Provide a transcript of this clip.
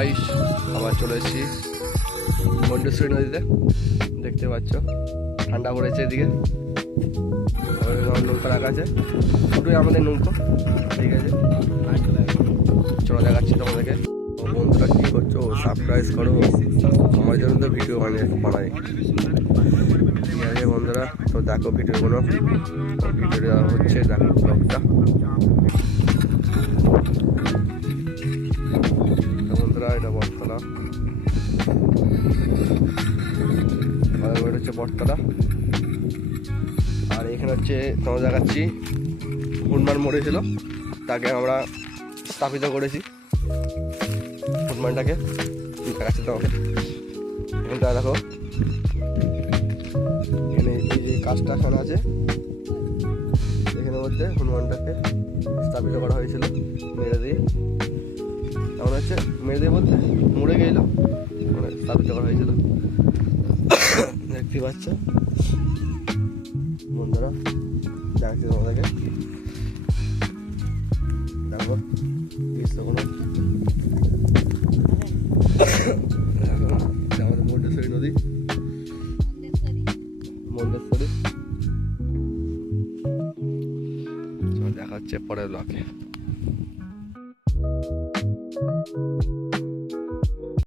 Guys, আবার চলে এসেছি মন্ডেশ্বরী নদীতে। দেখতে পাচ্ছ ঠান্ডা পড়েছে এদিকে, নৌকা রাখা আছে, দুটোই আমাদের নৌকো। ঠিক আছে, চলো দেখাচ্ছি তোমাদেরকে। বন্ধুরা কী করছো, সাবস্ক্রাইব করো, আমার জন্য তো ভিডিও বানাই। ঠিক আছে বন্ধুরা, তো দেখো ভিডিওগুলো, ভিডিওটা হচ্ছে দেখো ব্লগটা। বন্ধুরা এটা বটতলা, হচ্ছে বটতলা। আর এখানে হচ্ছে তোমার দেখাচ্ছি হনুমান মরেছিল, তাকে আমরা স্থাপিত করেছি। হনুমানটাকে দেখাচ্ছি তোমাকে। এখানটা দেখো, এখানে এই যে কাজটা এখানে আছে, এখানের মধ্যে হনুমানটাকে স্থাপিত করা হয়েছিল মেরে দিয়ে। এমন হচ্ছে মেরে দিয়ে বলতে মরে গেল, মানে স্থাপিত করা হয়েছিল। দেখতে পাচ্ছ বন্ধুরা, দেখছি তোমাদেরকে, দেখো দৃশ্যগুলো। আমাদের মন্ডেশ্বরী নদী, মন্ডেশ্বরী। দেখা হচ্ছে পরের ব্লকে।